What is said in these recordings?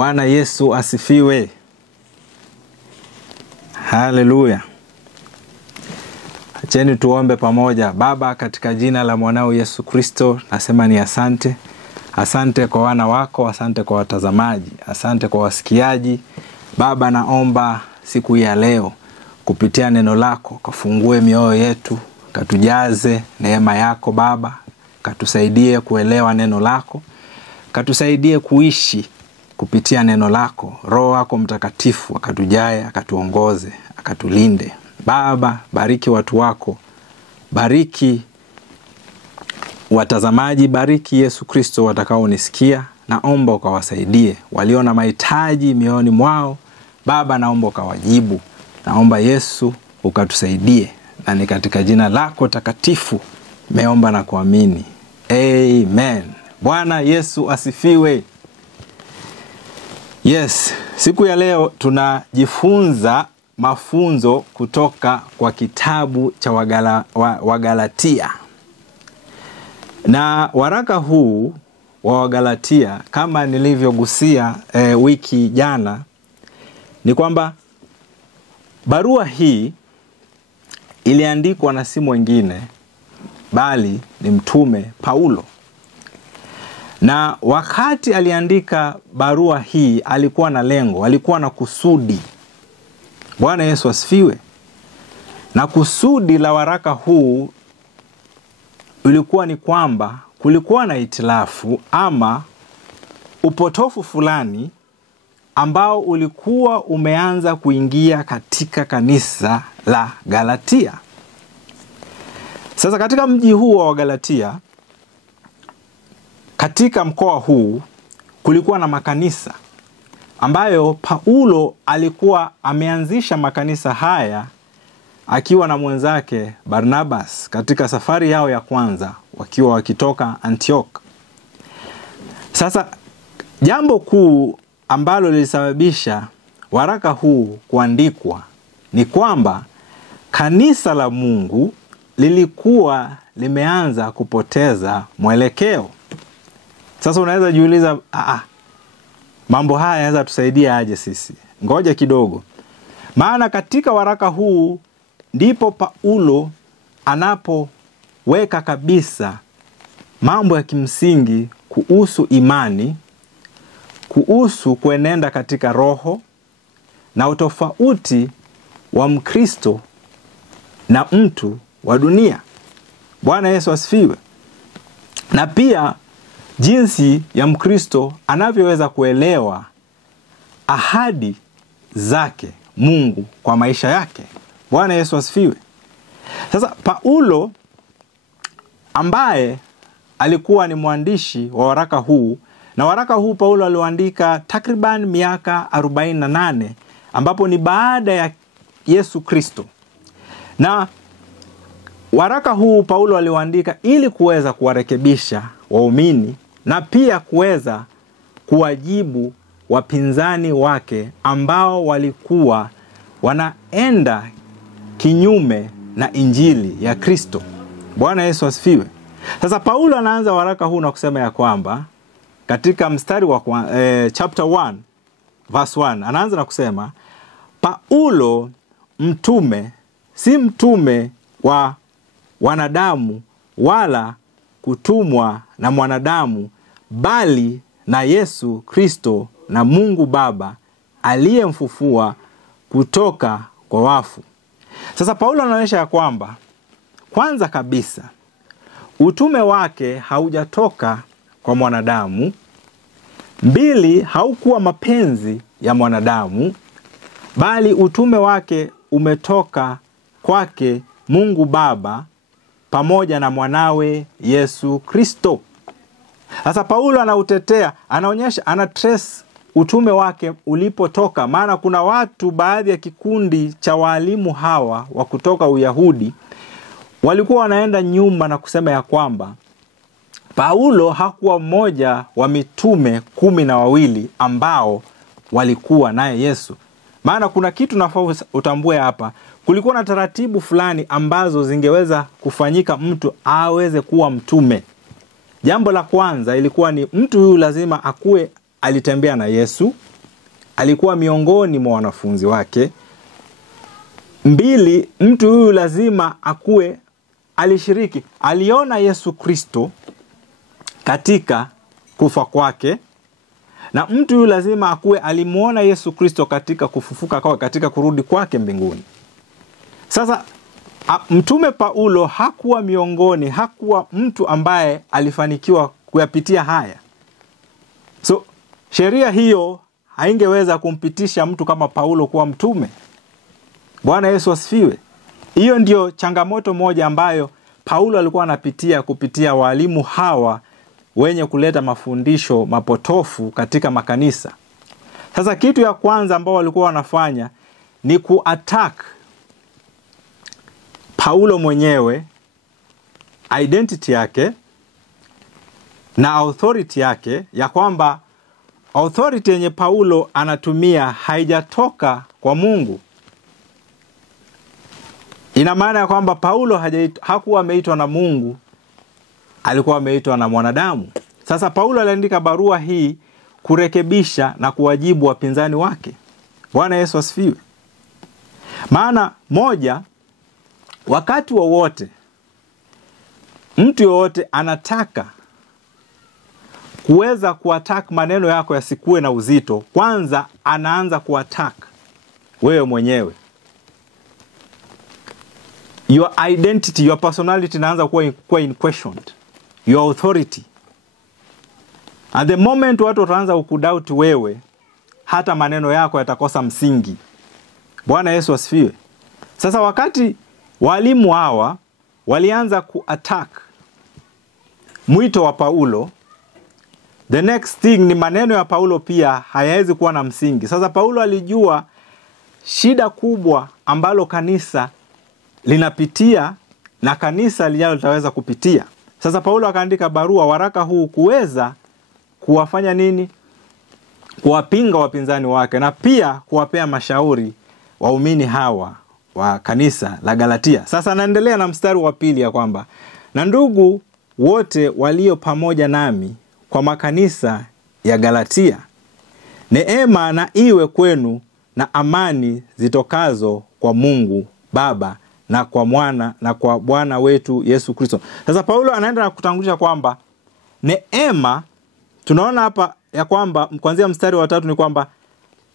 Bwana Yesu asifiwe. Haleluya. Acheni tuombe pamoja. Baba, katika jina la mwanao Yesu Kristo, nasema ni asante. Asante kwa wana wako, asante kwa watazamaji, asante kwa wasikiaji. Baba, naomba siku ya leo kupitia neno lako kafungue mioyo yetu, katujaze neema yako Baba, katusaidie kuelewa neno lako, katusaidie kuishi kupitia neno lako. Roho wako Mtakatifu akatujae, akatuongoze, akatulinde. Baba, bariki watu wako, bariki watazamaji, bariki Yesu Kristo watakaonisikia. Naomba ukawasaidie walio na mahitaji mioyoni mwao. Baba, naomba ukawajibu. Naomba Yesu ukatusaidie, na ni katika jina lako takatifu meomba na kuamini. Amen. Bwana Yesu asifiwe. Yes, siku ya leo tunajifunza mafunzo kutoka kwa kitabu cha Wagalatia. Na waraka huu wa Wagalatia, kama nilivyogusia wiki jana, ni kwamba barua hii iliandikwa na si mwingine bali ni mtume Paulo. Na wakati aliandika barua hii alikuwa na lengo, alikuwa na kusudi. Bwana Yesu asifiwe. Na kusudi la waraka huu ulikuwa ni kwamba kulikuwa na itilafu ama upotofu fulani ambao ulikuwa umeanza kuingia katika kanisa la Galatia. Sasa katika mji huu wa Galatia, katika mkoa huu kulikuwa na makanisa ambayo Paulo alikuwa ameanzisha makanisa haya akiwa na mwenzake Barnabas katika safari yao ya kwanza wakiwa wakitoka Antioch. Sasa jambo kuu ambalo lilisababisha waraka huu kuandikwa ni kwamba kanisa la Mungu lilikuwa limeanza kupoteza mwelekeo. Sasa unaweza jiuliza, mambo haya yanaweza tusaidia aje sisi? Ngoja kidogo. Maana katika waraka huu ndipo Paulo anapoweka kabisa mambo ya kimsingi kuhusu imani, kuhusu kuenenda katika roho, na utofauti wa Mkristo na mtu wa dunia. Bwana Yesu asifiwe. Na pia jinsi ya Mkristo anavyoweza kuelewa ahadi zake Mungu kwa maisha yake. Bwana Yesu asifiwe. Sasa Paulo ambaye alikuwa ni mwandishi wa waraka huu, na waraka huu Paulo aliandika takriban miaka 48 ambapo ni baada ya Yesu Kristo. Na waraka huu Paulo aliandika ili kuweza kuwarekebisha waumini na pia kuweza kuwajibu wapinzani wake ambao walikuwa wanaenda kinyume na injili ya Kristo. Bwana Yesu asifiwe. Sasa Paulo anaanza waraka huu na kusema ya kwamba katika mstari wa chapter 1 verse 1 anaanza na kusema, Paulo mtume, si mtume wa wanadamu wala kutumwa na mwanadamu, bali na Yesu Kristo na Mungu Baba aliyemfufua kutoka kwa wafu. Sasa Paulo anaonyesha ya kwamba kwanza kabisa utume wake haujatoka kwa mwanadamu. Mbili, haukuwa mapenzi ya mwanadamu, bali utume wake umetoka kwake Mungu Baba pamoja na mwanawe Yesu Kristo. Sasa Paulo anautetea, anaonyesha, anatrace utume wake ulipotoka. Maana kuna watu, baadhi ya kikundi cha walimu hawa wa kutoka Uyahudi, walikuwa wanaenda nyuma na kusema ya kwamba Paulo hakuwa mmoja wa mitume 12 ambao walikuwa naye Yesu. Maana kuna kitu nafaa utambue hapa. Kulikuwa na taratibu fulani ambazo zingeweza kufanyika mtu aweze kuwa mtume. Jambo la kwanza ilikuwa ni mtu huyu lazima akue alitembea na Yesu. alikuwa miongoni mwa wanafunzi wake. 2, mtu huyu lazima akue alishiriki, aliona Yesu Kristo katika kufa kwake, na mtu huyu lazima akue alimuona Yesu Kristo katika kufufuka kwake, katika kurudi kwake mbinguni. Sasa mtume Paulo hakuwa mtu ambaye alifanikiwa kuyapitia haya. So sheria hiyo haingeweza kumpitisha mtu kama Paulo kuwa mtume. Bwana Yesu asifiwe. Hiyo ndio changamoto moja ambayo Paulo alikuwa anapitia kupitia walimu hawa wenye kuleta mafundisho mapotofu katika makanisa. Sasa kitu ya kwanza ambao walikuwa wanafanya ni kuattack Paulo mwenyewe, identity yake na authority yake, ya kwamba authority yenye Paulo anatumia haijatoka kwa Mungu. Ina maana ya kwamba Paulo hakuwa ameitwa na Mungu, alikuwa ameitwa na mwanadamu. Sasa Paulo aliandika barua hii kurekebisha na kuwajibu wapinzani wake. Bwana Yesu asifiwe. Maana moja, wakati wowote mtu yoyote anataka kuweza kuattack maneno yako yasikue na uzito, kwanza anaanza kuattack wewe mwenyewe. Your identity, your personality inaanza kuwa in questioned. Your authority. At the moment watu wataanza kukudoubt wewe, hata maneno yako yatakosa msingi. Bwana Yesu asifiwe. Sasa wakati walimu hawa walianza kuattack mwito wa Paulo, the next thing ni maneno ya Paulo pia hayawezi kuwa na msingi. Sasa Paulo alijua shida kubwa ambalo kanisa linapitia na kanisa lijalo litaweza kupitia. Sasa Paulo akaandika waraka huu kuweza kuwafanya nini? Kuwapinga wapinzani wake, na pia kuwapea mashauri waumini hawa wa kanisa la Galatia. Sasa naendelea na mstari wa 2 ya kwamba, na ndugu wote walio pamoja nami kwa makanisa ya Galatia, neema na iwe kwenu na amani zitokazo kwa Mungu Baba na kwa Mwana na kwa Bwana wetu Yesu Kristo. Sasa Paulo anaenda na kutangulisha kwamba neema, tunaona hapa ya kwamba kuanzia mstari wa 3 ni kwamba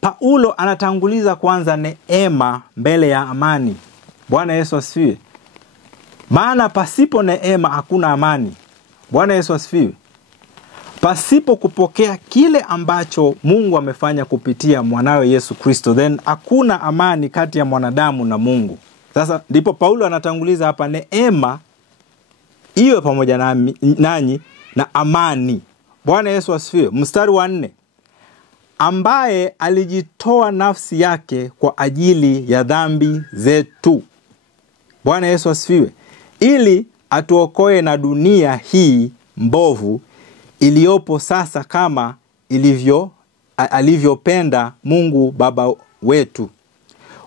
Paulo anatanguliza kwanza neema mbele ya amani. Bwana Yesu asifiwe. Maana pasipo neema hakuna amani. Bwana Yesu asifiwe. Pasipo kupokea kile ambacho Mungu amefanya kupitia mwanawe Yesu Kristo, then hakuna amani kati ya mwanadamu na Mungu. Sasa ndipo Paulo anatanguliza hapa neema iwe pamoja nanyi na amani. Bwana Yesu asifiwe. Mstari wa 4, ambaye alijitoa nafsi yake kwa ajili ya dhambi zetu. Bwana Yesu asifiwe. Ili atuokoe na dunia hii mbovu iliyopo sasa, kama alivyopenda Mungu Baba wetu.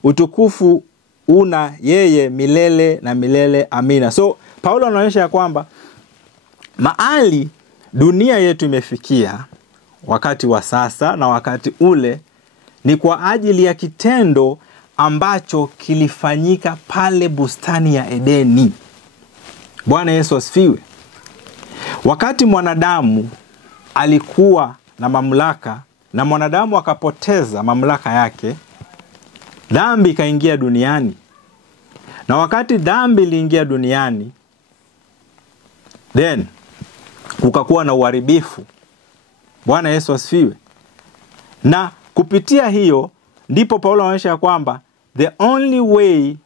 Utukufu una yeye milele na milele. Amina. So Paulo anaonyesha ya kwamba mahali dunia yetu imefikia wakati wa sasa na wakati ule ni kwa ajili ya kitendo ambacho kilifanyika pale bustani ya Edeni. Bwana Yesu asifiwe. Wakati mwanadamu alikuwa na mamlaka na mwanadamu akapoteza mamlaka yake, dhambi ikaingia duniani. Na wakati dhambi iliingia duniani, then kukakuwa na uharibifu. Bwana Yesu asifiwe. Na kupitia hiyo ndipo Paulo anaonyesha kwamba the only way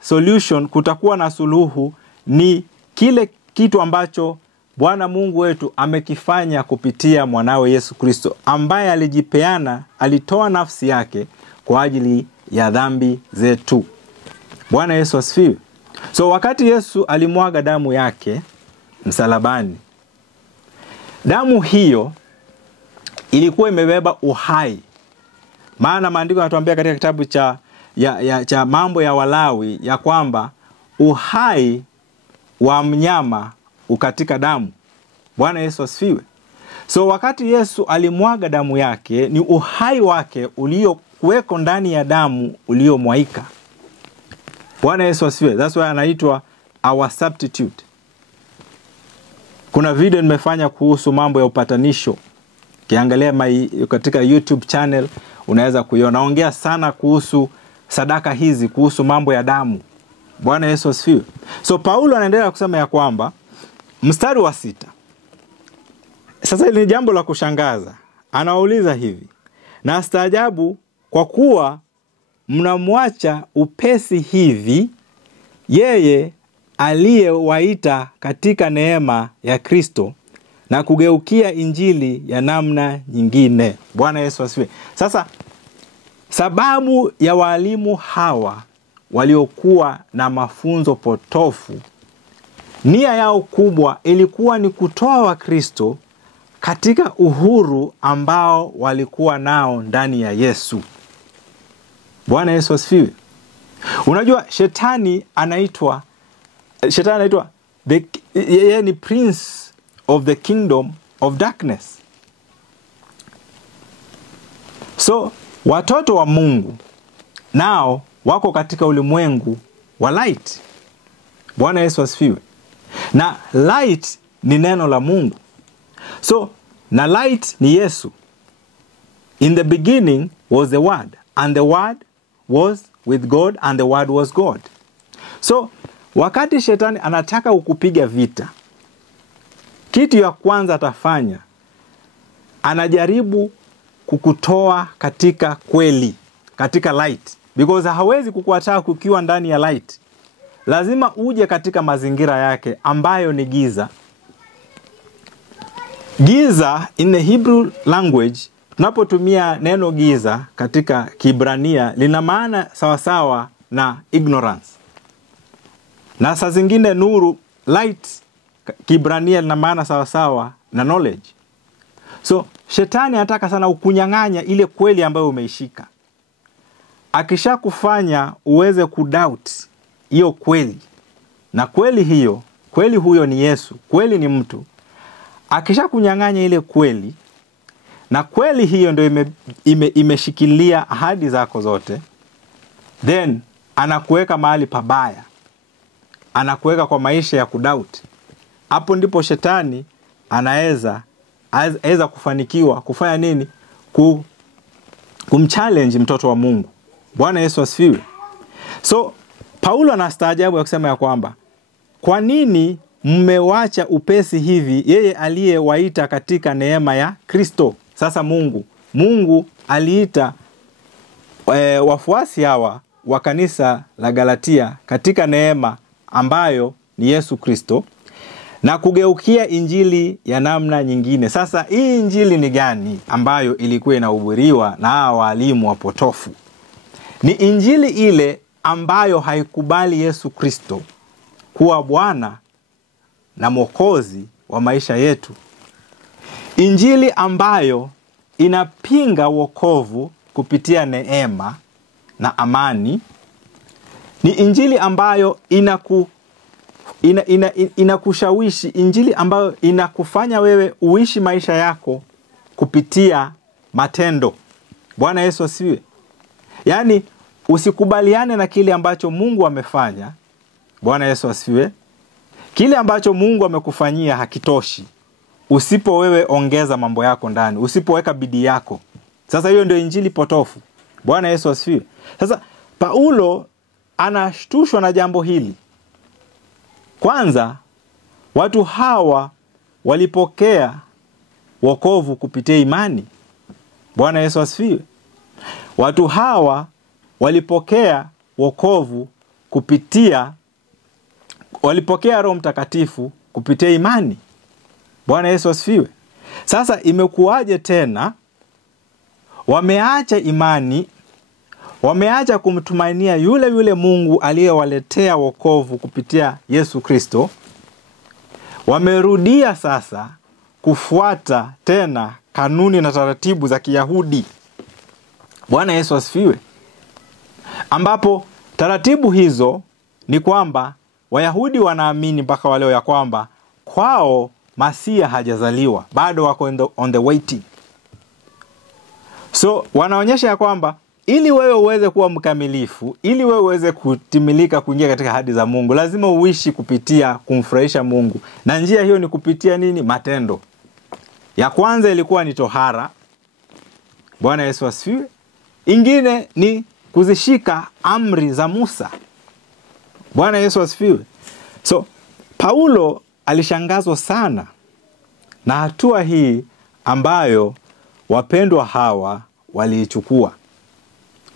solution, kutakuwa na suluhu, ni kile kitu ambacho Bwana Mungu wetu amekifanya kupitia mwanawe Yesu Kristo, ambaye alijipeana, alitoa nafsi yake kwa ajili ya dhambi zetu. Bwana Yesu asifiwe. So wakati Yesu alimwaga damu yake msalabani, damu hiyo ilikuwa imebeba uhai. Maana maandiko yanatuambia katika kitabu cha Mambo ya Walawi ya kwamba uhai wa mnyama ukatika damu. Bwana Yesu asifiwe. So wakati Yesu alimwaga damu yake, ni uhai wake uliokuweko ndani ya damu uliomwaika. Bwana Yesu asifiwe. That's why anaitwa our substitute. Kuna video nimefanya kuhusu mambo ya upatanisho. Kiangalia katika YouTube channel unaweza kuiona. Naongea sana kuhusu sadaka hizi, kuhusu mambo ya damu. Bwana Yesu asifiwe. So Paulo anaendelea kusema ya kwamba mstari wa 6. Sasa hili ni jambo la kushangaza. Anauliza hivi: na staajabu kwa kuwa mnamwacha upesi hivi yeye aliyewaita katika neema ya Kristo na kugeukia injili ya namna nyingine. Bwana Yesu asifiwe. Sasa sababu ya walimu hawa waliokuwa na mafunzo potofu, nia yao kubwa ilikuwa ni kutoa Wakristo katika uhuru ambao walikuwa nao ndani ya Yesu. Bwana Yesu asifiwe. Unajua shetani anaitwa yeye ni prince of the kingdom of darkness. So watoto wa Mungu nao wako katika ulimwengu wa light. Bwana Yesu asifiwe. Na light ni neno la Mungu. So na light ni Yesu. In the beginning was the word, and the word was with God, and the word was God. So wakati shetani anataka kukupiga vita, kitu ya kwanza atafanya, anajaribu kukutoa katika kweli, katika light. Because hawezi kukuacha kukiwa ndani ya light. Lazima uje katika mazingira yake ambayo ni giza. Giza in the Hebrew language, tunapotumia neno giza katika Kiebrania lina maana sawasawa na ignorance. Na saa zingine nuru, light, Kiebrania lina maana sawasawa na knowledge. So shetani anataka sana ukunyang'anya ile kweli ambayo umeishika. Akisha kufanya uweze kudoubt hiyo kweli. Na kweli huyo ni Yesu, kweli ni mtu. Akisha kunyang'anya ile kweli, na kweli hiyo ndio imeshikilia ahadi zako zote, then anakuweka mahali pabaya. Anakuweka kwa maisha ya kudoubt. Hapo ndipo shetani anaweza kufanikiwa kufanya nini? Kumchallenge mtoto wa Mungu. Bwana Yesu asifiwe. So Paulo anastaajabu ya kusema ya kwamba kwa nini mmewacha upesi hivi yeye aliyewaita katika neema ya Kristo? Sasa Mungu aliita wafuasi hawa wa kanisa la Galatia katika neema ambayo ni Yesu Kristo, na kugeukia injili ya namna nyingine. Sasa hii injili ni gani ambayo ilikuwa inahubiriwa na hawa walimu wapotofu? Ni injili ile ambayo haikubali Yesu Kristo kuwa Bwana na Mwokozi wa maisha yetu. Injili ambayo inapinga wokovu kupitia neema na amani. Ni injili ambayo inakushawishi, injili ambayo inakufanya wewe uishi maisha yako kupitia matendo. Bwana Yesu asifiwe. Yaani usikubaliane na kile ambacho Mungu amefanya. Bwana Yesu asifiwe. Kile ambacho Mungu amekufanyia hakitoshi usipo wewe ongeza mambo yako ndani, usipoweka bidii yako. Sasa hiyo ndio injili potofu. Bwana Yesu asifiwe. Sasa Paulo anashtushwa na jambo hili. Kwanza, watu hawa walipokea wokovu kupitia imani. Bwana Yesu asifiwe. Watu hawa walipokea wokovu walipokea Roho Mtakatifu kupitia imani. Bwana Yesu asifiwe. Sasa imekuwaje tena wameacha imani, wameacha kumtumainia yule Mungu aliyewaletea wokovu kupitia Yesu Kristo, wamerudia sasa kufuata tena kanuni na taratibu za Kiyahudi. Bwana Yesu asifiwe. Ambapo taratibu hizo ni kwamba Wayahudi wanaamini mpaka waleo ya kwamba kwao Masia hajazaliwa, bado wako on the waiting. So wanaonyesha ya kwamba ili wewe uweze kuwa mkamilifu, ili wewe uweze kutimilika kuingia katika ahadi za Mungu, lazima uishi kupitia kumfurahisha Mungu. Na njia hiyo ni kupitia nini? Matendo. Ya kwanza ilikuwa ni tohara. Bwana Yesu asifiwe. Ingine ni kuzishika amri za Musa. Bwana Yesu asifiwe. So Paulo alishangazwa sana na hatua hii ambayo wapendwa hawa waliichukua.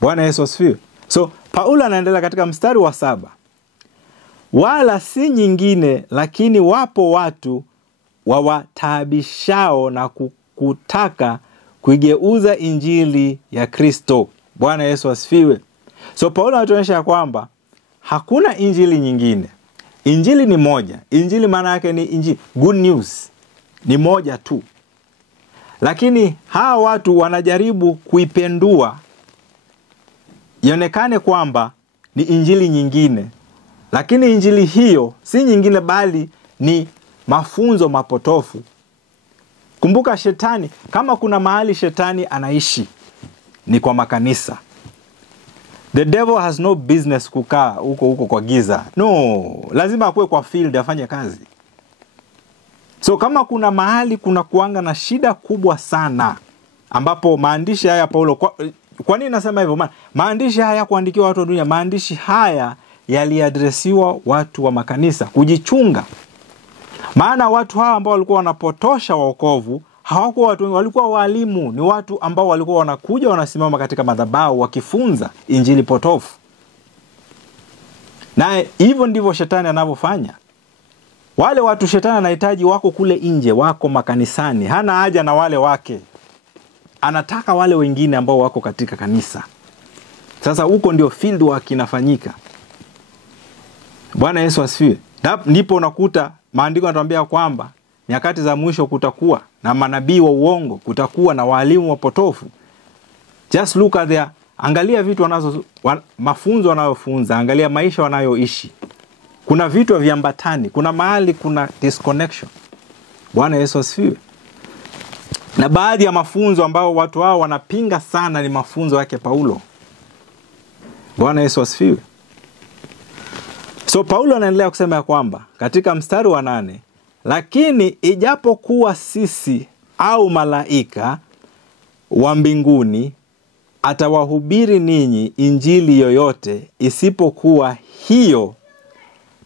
Bwana Yesu asifiwe. So Paulo anaendelea katika mstari wa 7. Wala si nyingine, lakini wapo watu wawataabishao na kutaka kuigeuza injili ya Kristo. Bwana Yesu asifiwe. So Paulo anatuonyesha kwamba hakuna injili nyingine. Injili ni moja. Injili maana yake ni injili, good news. Ni moja tu. Lakini hawa watu wanajaribu kuipendua ionekane kwamba ni injili nyingine. Lakini injili hiyo si nyingine bali ni mafunzo mapotofu. Kumbuka shetani, kama kuna mahali shetani anaishi ni kwa makanisa. The devil has no business kukaa huko kwa giza. No, lazima akue kwa field afanye kazi. So kama kuna mahali kuna kuanga na shida kubwa sana, ambapo maandishi haya Paulo, kwa nini nasema hivyo? Maandishi haya kuandikiwa watu wa dunia, maandishi haya yaliadresiwa watu wa makanisa kujichunga. Maana watu hawa ambao walikuwa wanapotosha wokovu hawakuwa watu wengi, walikuwa walimu. Ni watu ambao walikuwa wanakuja wanasimama katika madhabahu wakifunza injili potofu. Na hivyo ndivyo shetani anavyofanya. Wale watu shetani anahitaji wako kule nje, wako makanisani. Hana haja na wale wake. Anataka wale wengine ambao wako katika kanisa. Sasa huko ndio field work inafanyika. Bwana Yesu asifiwe. Ndipo unakuta maandiko yanatuambia kwamba nyakati za mwisho kutakuwa na manabii wa uongo, kutakuwa na walimu wapotofu. Just look at their, angalia vitu mafunzo wanayofunza, angalia maisha wanayoishi. Kuna vitu viambatani, kuna mahali kuna disconnection. Bwana Yesu asifiwe. Na baadhi ya mafunzo ambao watu hao wanapinga sana ni mafunzo yake Paulo. Bwana Yesu asifiwe. So Paulo anaendelea kusema ya kwamba katika mstari wa 8, lakini ijapokuwa sisi au malaika wa mbinguni atawahubiri ninyi injili yoyote isipokuwa hiyo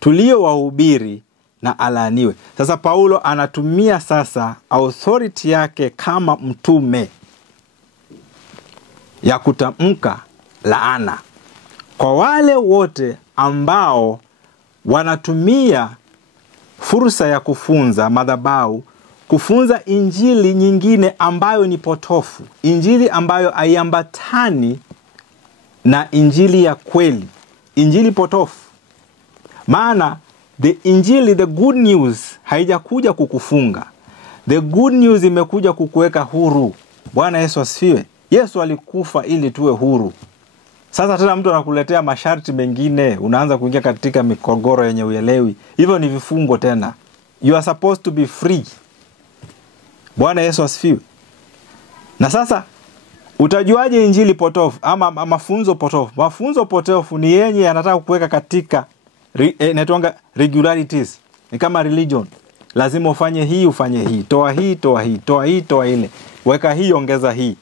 tuliyowahubiri, na alaaniwe. Sasa Paulo anatumia sasa authority yake kama mtume ya kutamka laana kwa wale wote ambao wanatumia fursa ya kufunza madhabahu, kufunza injili nyingine ambayo ni potofu, injili ambayo haiambatani na injili ya kweli, injili potofu. Maana the injili, the good news, haijakuja kukufunga. The good news imekuja kukuweka huru. Bwana Yesu asifiwe. Yesu alikufa ili tuwe huru. Sasa tena mtu anakuletea masharti mengine, unaanza kuingia katika mikogoro yenye uelewi. Hivyo ni vifungo tena. You are supposed to be free. Bwana Yesu asifiwe. Na sasa utajuaje injili potofu ama mafunzo potofu? Mafunzo potofu ni yenye yanataka kuweka katika inaitwanga regularities. Ni kama religion. Lazima ufanye hii, ufanye hii. Toa hii, toa hii. Toa hii, toa ile. Weka hii, ongeza hii.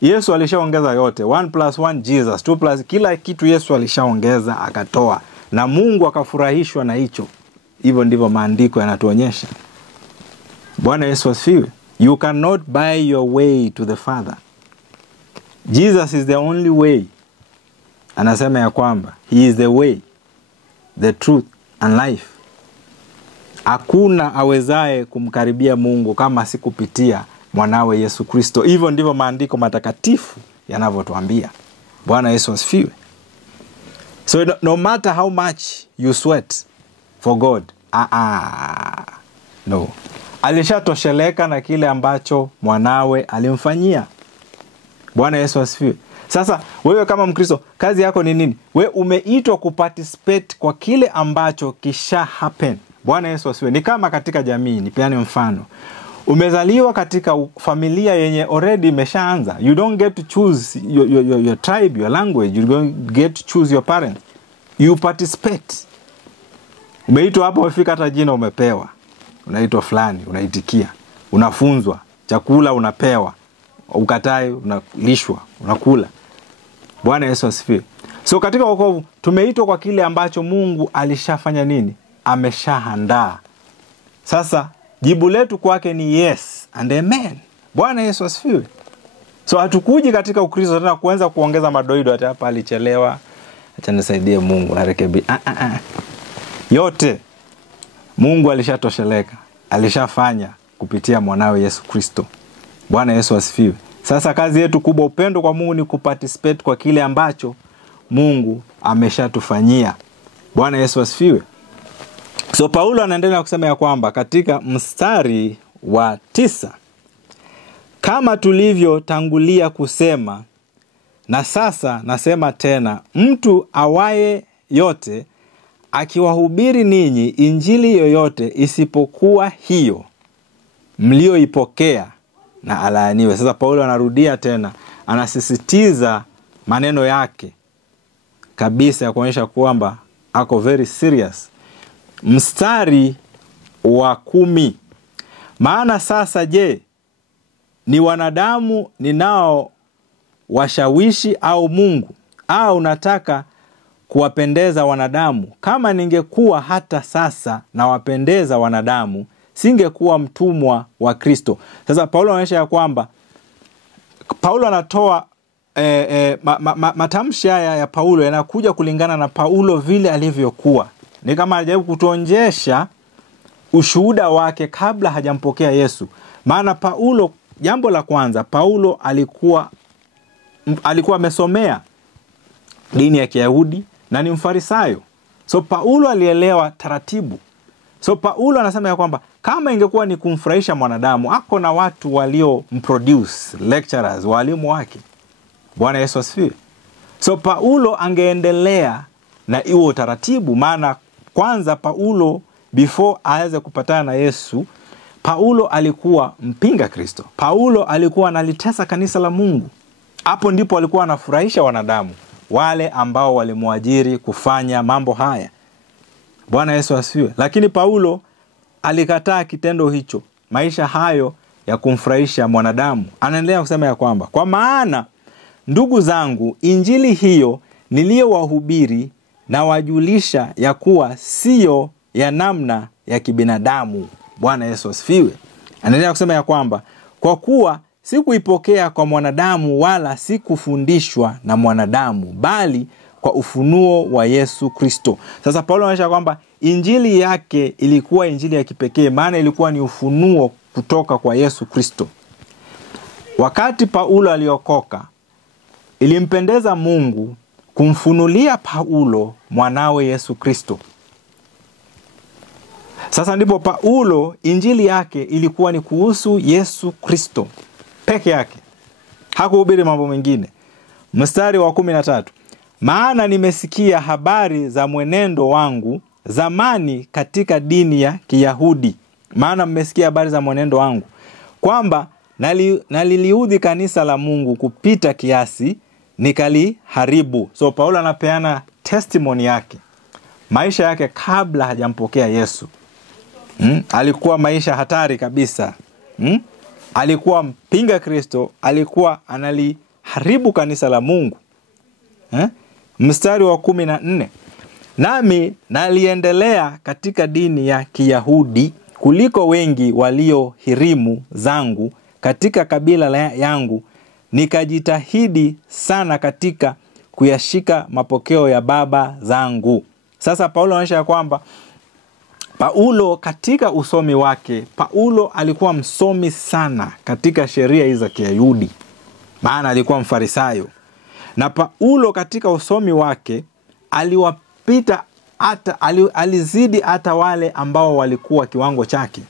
Yesu alishaongeza yote. 1+1 Jesus. 2+ kila kitu Yesu alishaongeza akatoa. Na Mungu akafurahishwa na hicho. Hivyo ndivyo maandiko yanatuonyesha. Bwana Yesu asifiwe. You cannot buy your way to the Father. Jesus is the only way. Anasema ya kwamba he is the way, the truth and life. Hakuna awezaye kumkaribia Mungu kama si kupitia mwanawe Yesu Kristo. Hivyo ndivyo maandiko matakatifu yanavyotuambia. Bwana Yesu asifiwe. So no matter how much you sweat for God, no. Alishatosheleka na kile ambacho mwanawe alimfanyia. Bwana Yesu asifiwe. Sasa wewe kama Mkristo, kazi yako ni nini? Wewe umeitwa kuparticipate kwa kile ambacho kisha happen. Bwana Yesu asiwe. Ni kama katika jamii, nipeane mfano. Umezaliwa katika familia yenye already imeshaanza. You don't get to choose your tribe, your language. You don't get to choose your parents. You participate. Umeitwa hapo, umefika, hata jina umepewa. Unaitwa fulani, unaitikia. Unafunzwa, chakula unapewa. Ukatai, unalishwa, unakula. Bwana Yesu asifiwe. So katika wokovu tumeitwa kwa kile ambacho Mungu alishafanya nini? Ameshaandaa. Sasa jibu letu kwake ni yes and amen. Bwana Yesu asifiwe. So hatukuji katika Ukristo tena kuanza kuongeza madoido hata hapa alichelewa. Acha nisaidie Mungu na rekebi. Yote Mungu alishatosheleka. Alishafanya kupitia mwanawe Yesu Kristo. Bwana Yesu asifiwe. Sasa kazi yetu kubwa, upendo kwa Mungu, ni kuparticipate kwa kile ambacho Mungu ameshatufanyia. Bwana Yesu asifiwe. So Paulo anaendelea kusema ya kwamba katika mstari wa 9, kama tulivyotangulia kusema na sasa nasema tena, mtu awaye yote akiwahubiri ninyi injili yoyote isipokuwa hiyo mlioipokea, na alaaniwe. Sasa Paulo anarudia tena, anasisitiza maneno yake kabisa ya kuonyesha kwamba ako very serious. Mstari wa 10, maana sasa je, ni wanadamu ninao washawishi au Mungu? Au nataka kuwapendeza wanadamu? Kama ningekuwa hata sasa na wapendeza wanadamu, singekuwa mtumwa wa Kristo. Sasa Paulo anaonyesha ya kwamba Paulo anatoa matamshi haya ya Paulo yanakuja kulingana na Paulo vile alivyokuwa. Ni kama anajaribu kutuonyesha ushuhuda wake kabla hajampokea Yesu. Maana Paulo, jambo la kwanza, Paulo alikuwa amesomea dini ya Kiyahudi na ni Mfarisayo. So Paulo alielewa taratibu. So Paulo anasema ya kwamba kama ingekuwa ni kumfurahisha mwanadamu, ako na watu walio mproduce, lecturers, walimu wake. Bwana Yesu asifiwe. So Paulo angeendelea na hiyo taratibu, maana kwanza Paulo before aweze kupatana na Yesu, Paulo alikuwa mpinga Kristo. Paulo alikuwa analitesa kanisa la Mungu. Hapo ndipo alikuwa anafurahisha wanadamu, wale ambao walimwajiri kufanya mambo haya. Bwana Yesu asifiwe. Lakini Paulo alikataa kitendo hicho, maisha hayo ya kumfurahisha mwanadamu. Anaendelea kusema ya kwamba, kwa maana ndugu zangu, injili hiyo niliyowahubiri na wajulisha ya kuwa sio ya namna ya kibinadamu. Bwana Yesu asifiwe. Anaendelea kusema ya kwamba, kwa kuwa sikuipokea kwa mwanadamu wala sikufundishwa na mwanadamu, bali kwa ufunuo wa Yesu Kristo. Sasa Paulo anaonyesha kwamba injili yake ilikuwa injili ya kipekee, maana ilikuwa ni ufunuo kutoka kwa Yesu Kristo. Wakati Paulo aliokoka, ilimpendeza Mungu kumfunulia Paulo mwanawe Yesu Kristo. Sasa ndipo Paulo injili yake ilikuwa ni kuhusu Yesu Kristo peke yake. Hakuhubiri mambo mengine. Mstari wa 13, maana nimesikia habari za mwenendo wangu zamani katika dini ya Kiyahudi. Maana mmesikia habari za mwenendo wangu, kwamba naliliudhi kanisa la Mungu kupita kiasi, nikaliharibu. So Paulo anapeana testimony yake, maisha yake kabla hajampokea Yesu. Alikuwa maisha hatari kabisa. Alikuwa mpinga Kristo, alikuwa analiharibu kanisa la Mungu. Mstari wa 14, nami naliendelea katika dini ya Kiyahudi kuliko wengi walio hirimu zangu katika kabila yangu, nikajitahidi sana katika kuyashika mapokeo ya baba zangu. Sasa Paulo anaonyesha kwamba Paulo katika usomi wake, Paulo alikuwa msomi sana katika sheria hizi za Kiyahudi, maana alikuwa Mfarisayo. Na Paulo katika usomi wake aliwapita alizidi hata wale ambao walikuwa kiwango chake.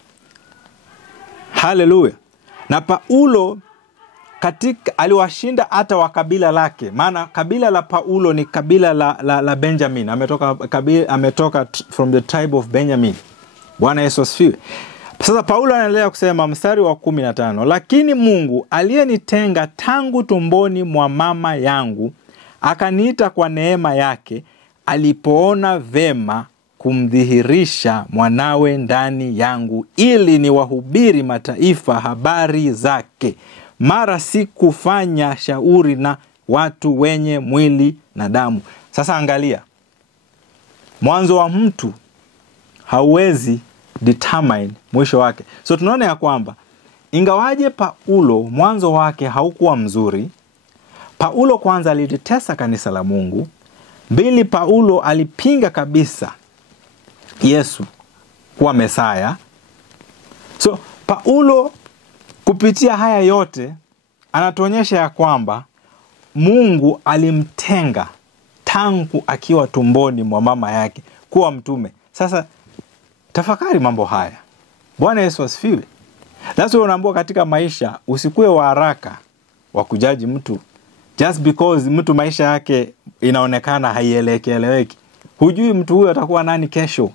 Haleluya. Na Paulo aliwashinda hata wa kabila lake, maana kabila la Paulo ni kabila la Benjamin. Ametoka from the tribe of Benjamin. Bwana Yesu asifiwe. Sasa Paulo anaendelea kusema mstari wa 15, lakini Mungu aliyenitenga tangu tumboni mwa mama yangu akaniita kwa neema yake, alipoona vema kumdhihirisha mwanawe ndani yangu, ili niwahubiri mataifa habari zake. Mara sikufanya shauri na watu wenye mwili na damu. Sasa angalia, mwanzo wa mtu hauwezi determine mwisho wake. So tunaona ya kwamba ingawaje Paulo mwanzo wake haukuwa mzuri, Paulo kwanza alitesa kanisa la Mungu. 2, Paulo alipinga kabisa Yesu kuwa Mesaya. So Paulo kupitia haya yote anatuonyesha ya kwamba Mungu alimtenga tangu akiwa tumboni mwa mama yake kuwa mtume. Sasa tafakari mambo haya. Bwana Yesu asifiwe. That's why unaambiwa katika maisha usikue wa haraka wa kujaji mtu just because mtu maisha yake inaonekana haieleweki. Hujui mtu huyo atakuwa nani kesho.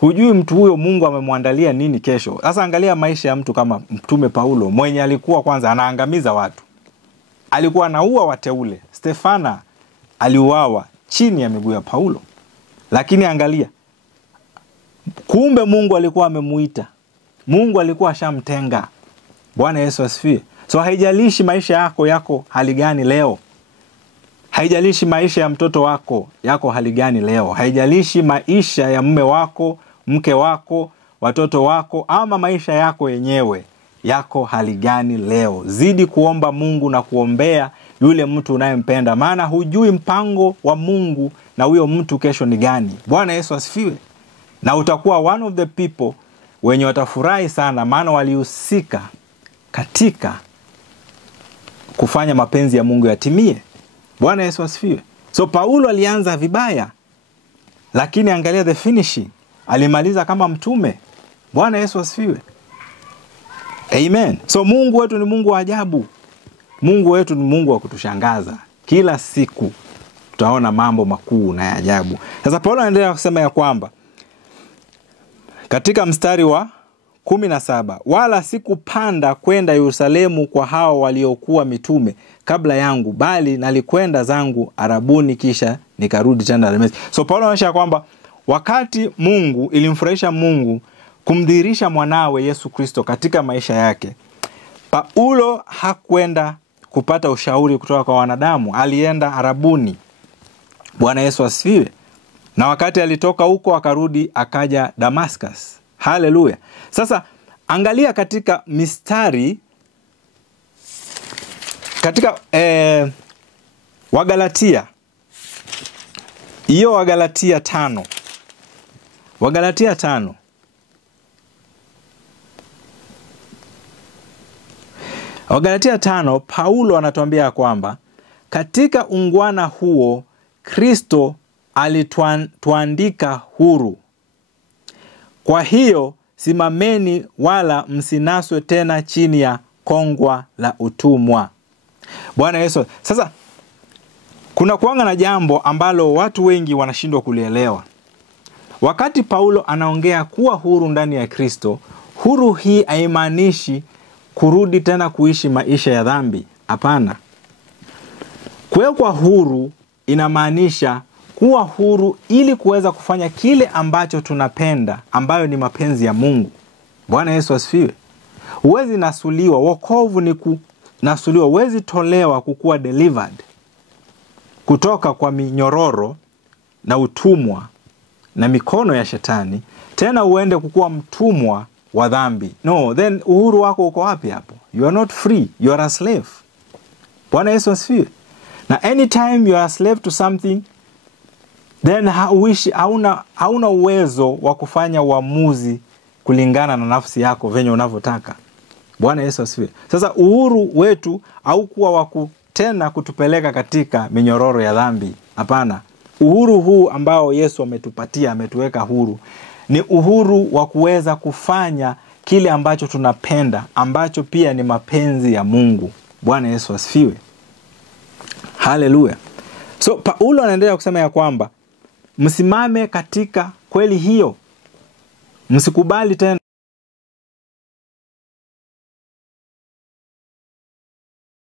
Hujui mtu huyo Mungu amemwandalia nini kesho. Sasa angalia maisha ya mtu kama mtume Paulo, mwenye alikuwa kwanza anaangamiza watu. Alikuwa anaua wateule. Stefana aliuawa chini ya miguu ya Paulo. Lakini angalia, kumbe Mungu alikuwa amemuita. Mungu alikuwa ashamtenga. Bwana Yesu asifiwe. So haijalishi maisha yako hali gani leo. Haijalishi maisha ya mtoto wako yako hali gani leo. Haijalishi maisha ya mume wako, mke wako, watoto wako, ama maisha yako yenyewe yako hali gani leo. Zidi kuomba Mungu na kuombea yule mtu unayempenda, maana hujui mpango wa Mungu na huyo mtu kesho ni gani. Bwana Yesu asifiwe. Na utakuwa one of the people wenye watafurahi sana, maana walihusika katika kufanya mapenzi ya Mungu yatimie. Bwana Yesu asifiwe. So Paulo alianza vibaya, lakini angalia the finishing. Alimaliza kama mtume. Bwana Yesu asifiwe. Amen. So Mungu wetu ni Mungu wa ajabu. Mungu wetu ni Mungu wa kutushangaza. Kila siku tutaona mambo makuu na ya ajabu. Sasa Paulo anaendelea kusema ya kwamba katika mstari wa 17, wala sikupanda kwenda Yerusalemu kwa hao waliokuwa mitume kabla yangu, bali nalikwenda zangu Arabuni, kisha nikarudi tena Dameski. So Paulo anaonyesha kwamba wakati Mungu ilimfurahisha Mungu kumdhihirisha mwanawe Yesu Kristo katika maisha yake, Paulo hakwenda kupata ushauri kutoka kwa wanadamu, alienda Arabuni. Bwana Yesu asifiwe. Na wakati alitoka huko akarudi akaja Damascus. Haleluya. Sasa angalia katika mistari katika Wagalatia. Hiyo Wagalatia 5. Wagalatia 5. Wagalatia 5, Paulo anatuambia kwamba katika ungwana huo Kristo alituandika huru. Kwa hiyo simameni wala msinaswe tena chini ya kongwa la utumwa. Bwana Yesu. Sasa kuna kuanga na jambo ambalo watu wengi wanashindwa kulielewa. Wakati Paulo anaongea kuwa huru ndani ya Kristo, huru hii haimaanishi kurudi tena kuishi maisha ya dhambi. Hapana. Kuwekwa huru inamaanisha kuwa huru ili kuweza kufanya kile ambacho tunapenda, ambayo ni mapenzi ya Mungu. Bwana Yesu asifiwe. Huwezi nasuliwa, wokovu ni kunasuliwa. Huwezi tolewa kukuwa delivered kutoka kwa minyororo na utumwa na mikono ya shetani, tena uende kukuwa mtumwa wa dhambi. No, then uhuru wako uko wapi hapo? You are not free, you are a slave. Bwana Yesu asifiwe. Na anytime you are a slave to something, then hauna uwezo wa kufanya uamuzi kulingana na nafsi yako venye unavyotaka. Bwana Yesu asifiwe. Sasa uhuru wetu haukuwa wa tena kutupeleka katika minyororo ya dhambi. Hapana. Uhuru huu ambao Yesu ametupatia, ametuweka huru, ni uhuru wa kuweza kufanya kile ambacho tunapenda, ambacho pia ni mapenzi ya Mungu. Bwana Yesu asifiwe. Haleluya. So Paulo anaendelea kusema ya kwamba msimame katika kweli hiyo. Msikubali tena